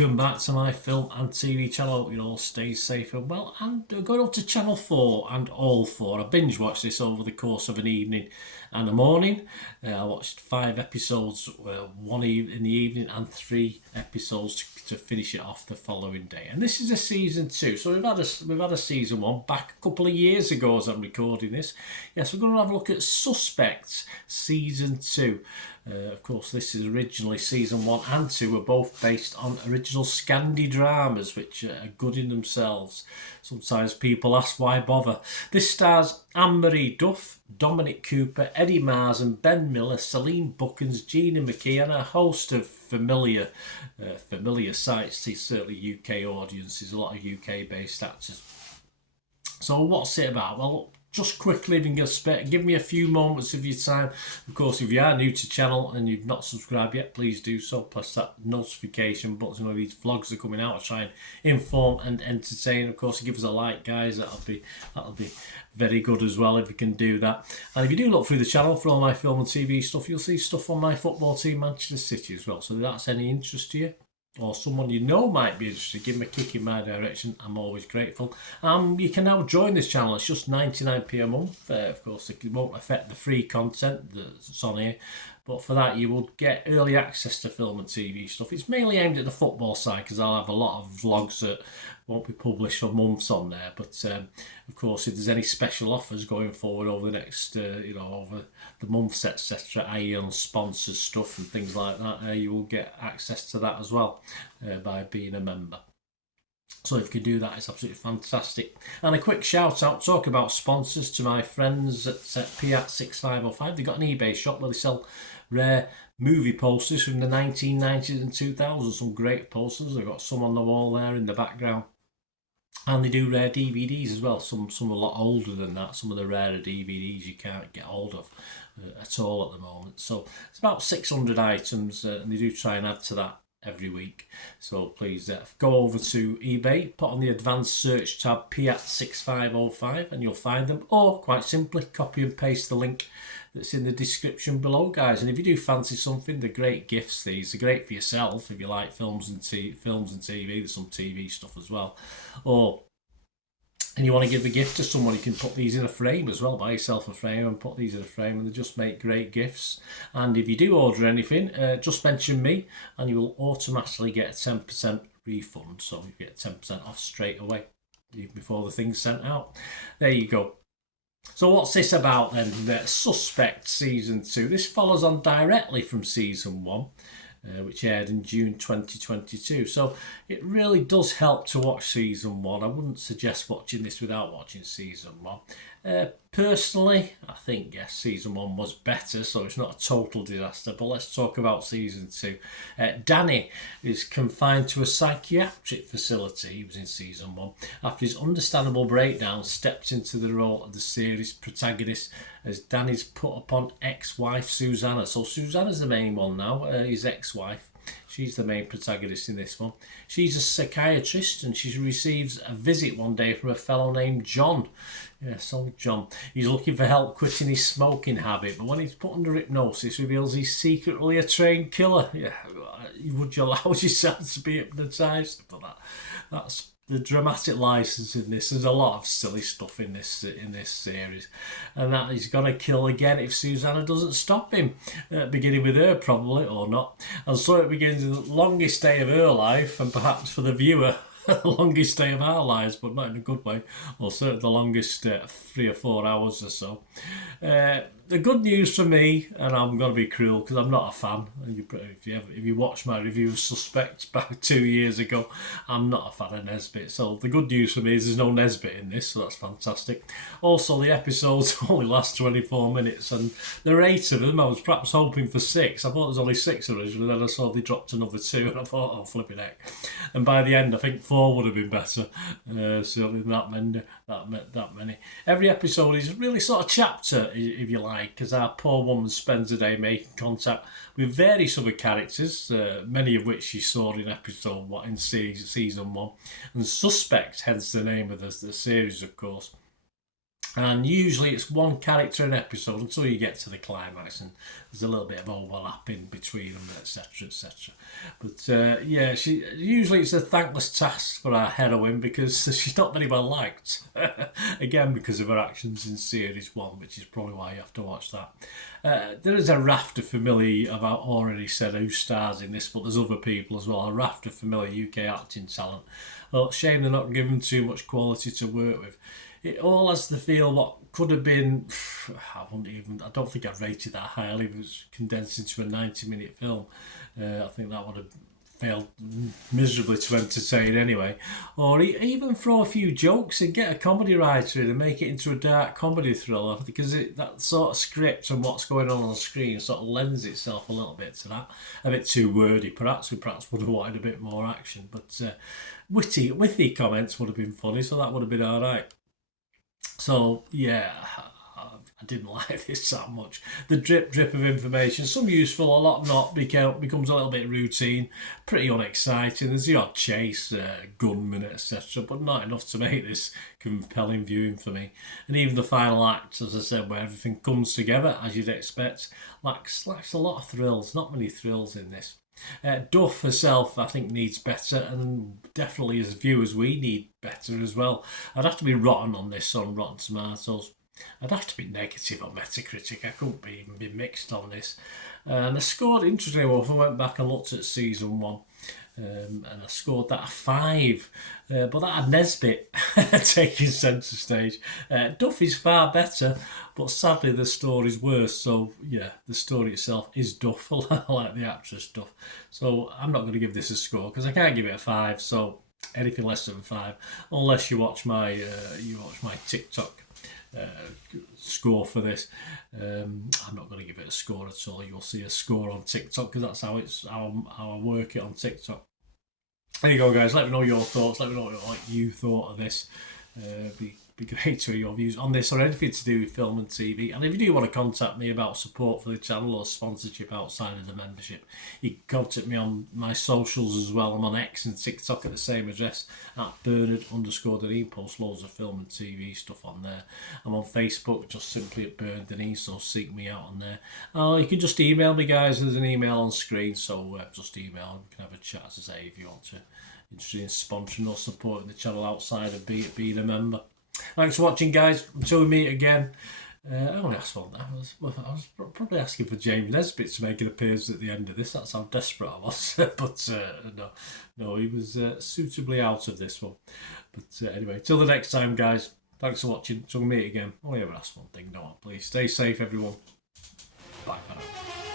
Welcome back to my film and TV channel. Hope you all stay safe and well. And going on to Channel 4 and All 4. I binge watched this over the course of an evening and a morning. I watched 5 episodes, one in the evening and 3 episodes to finish it off the following day. And this is a season 2. So we've had a season 1 back a couple of years ago as I'm recording this. Yes, we're going to have a look at Suspects season 2. Of course, this is originally season 1 and 2 were both based on original Scandi dramas, which are good in themselves. Sometimes people ask why bother. This stars Anne-Marie Duff, Dominic Cooper, Eddie Mars and Ben Miller, Celine Buckens, Gina McKee and a host of familiar sights to certainly UK audiences, a lot of UK based actors. So what's it about? Well, just quickly, if you can give me a few moments of your time. Of course, if you are new to the channel and you've not subscribed yet, please do so. Press that notification button when these vlogs are coming out. I'll try and inform and entertain. Of course, give us a like, guys. That'll be very good as well if you can do that. And if you do look through the channel for all my film and TV stuff, you'll see stuff on my football team, Manchester City, as well. So if that's any interest to you, or someone you know might be interested, give them a kick in my direction. I'm always grateful. You can now join this channel. It's just 99p a month. Of course, it won't affect the free content that's on here, but for that you will get early access to film and TV stuff. It's mainly aimed at the football side because I'll have a lot of vlogs that won't be published for months on there. But of course, if there's any special offers going forward over the next, over the months, etc., i.e. on sponsors stuff and things like that, you will get access to that as well by being a member. So if you can do that, it's absolutely fantastic. And a quick shout out, talk about sponsors, to my friends at Piat6505. They've got an eBay shop where they sell rare movie posters from the 1990s and 2000s. Some great posters. They've got some on the wall there in the background. And they do rare DVDs as well, some a lot older than that. Some of the rarer DVDs you can't get hold of at all at the moment. So it's about 600 items, and they do try and add to that every week. So please go over to eBay, put on the advanced search tab Piat6505 and you'll find them, or quite simply copy and paste the link that's in the description below, guys. And if you do fancy something, they're great gifts. These are great for yourself if you like films and TV. There's some TV stuff as well, and you want to give a gift to someone, you can put these in a frame as well. Buy yourself a frame and put these in a frame, and they just make great gifts. And if you do order anything, just mention me and you will automatically get a 10% refund. So you get 10% off straight away before the thing's sent out. There you go. So what's this about then? The Suspect season 2. This follows on directly from season 1. Which aired in June 2022. So it really does help to watch season 1. I wouldn't suggest watching this without watching season 1. Personally, I think, yes, season 1 was better, so it's not a total disaster. But let's talk about season 2. Danny is confined to a psychiatric facility. He was in season 1 after his understandable breakdown stepped into the role of the series protagonist as Danny's put upon ex-wife Susanna. So Susanna's the main one now, his ex-wife. She's the main protagonist in this one. She's a psychiatrist and she receives a visit one day from a fellow named John. Yes, old John. He's looking for help quitting his smoking habit, but when he's put under hypnosis, reveals he's secretly a trained killer. Yeah, would you allow yourself to be hypnotised for that? That's the dramatic license in this. There's a lot of silly stuff in this series, and that he's gonna kill again if Susanna doesn't stop him, beginning with her probably, or not. And so it begins the longest day of her life, and perhaps for the viewer the longest day of our lives, but not in a good way, or certainly the longest 3 or 4 hours or so. The good news for me, and I'm going to be cruel because I'm not a fan, if you watch my review of Suspects back 2 years ago, I'm not a fan of Nesbitt. So the good news for me is there's no Nesbitt in this, so that's fantastic. Also, the episodes only last 24 minutes, and there are 8 of them. I was perhaps hoping for 6. I thought there was only 6 originally, then I saw they dropped another 2, and I thought, oh, flipping heck. And by the end, I think 4 would have been better. Certainly that many. Every episode is really sort of chapter, if you like, because our poor woman spends a day making contact with various other characters, many of which she saw in season 1, and Suspect, hence the name of the series, of course. And usually it's one character an episode until you get to the climax, and there's a little bit of overlap in between them, etc., etc. But yeah, usually it's a thankless task for our heroine because she's not very well liked. Again, because of her actions in series one, which is probably why you have to watch that. There is a raft of familiar, I've already said who stars in this, but there's other people as well. A raft of familiar UK acting talent. Well, shame they're not given too much quality to work with. It all has the feel what could have been. I don't think I'd rate it that highly if it was condensed into a 90-minute film. I think that would have failed miserably to entertain anyway. Or even throw a few jokes and get a comedy writer in and make it into a dark comedy thriller, because that sort of script and what's going on the screen sort of lends itself a little bit to that. A bit too wordy. Perhaps we would have wanted a bit more action, but witty comments would have been funny, so that would have been alright. So yeah, I didn't like this that much. The drip of information, some useful, a lot not, becomes a little bit routine, pretty unexciting. There's the odd chase, gunman, etc., but not enough to make this compelling viewing for me. And even the final act, as I said, where everything comes together as you'd expect, lacks a lot of thrills. Not many thrills in this. Duff herself, I think, needs better, and definitely as viewers we need better as well. I'd have to be rotten on this on Rotten Tomatoes. I'd have to be negative on Metacritic. I couldn't even be mixed on this. And I scored, interestingly enough, I went back and looked at season one. And I scored that a 5, but that had Nesbitt taking centre stage. Duff is far better, but sadly the story's worse. So yeah, the story itself is Duff, like the actress Duff. So I'm not going to give this a score because I can't give it a 5. So anything less than 5, unless you watch my TikTok score for this. I'm not going to give it a score at all. You'll see a score on TikTok because that's how I work it on TikTok. There you go, guys. Let me know your thoughts. Let me know what you thought of this. Be great to hear your views on this or anything to do with film and TV. And if you do want to contact me about support for the channel or sponsorship outside of the membership, you can contact me on my socials as well. I'm on X and TikTok at the same address, at Bernard_Deneen. Post loads of film and TV stuff on there. I'm on Facebook, just simply at Bernard Deneen, so seek me out on there. You can just email me, guys. There's an email on screen, so just email. We can have a chat, as I say, if you want to. Interested in sponsoring or supporting the channel outside of being a member. Thanks for watching, guys. Until we meet again. I only asked one. I was probably asking for James Nesbitt to make an appearance at the end of this. That's how desperate I was. But no, he was suitably out of this one. But anyway, till the next time, guys. Thanks for watching. Until we meet again. Only ever ask one thing, no, please stay safe, everyone. Bye for now.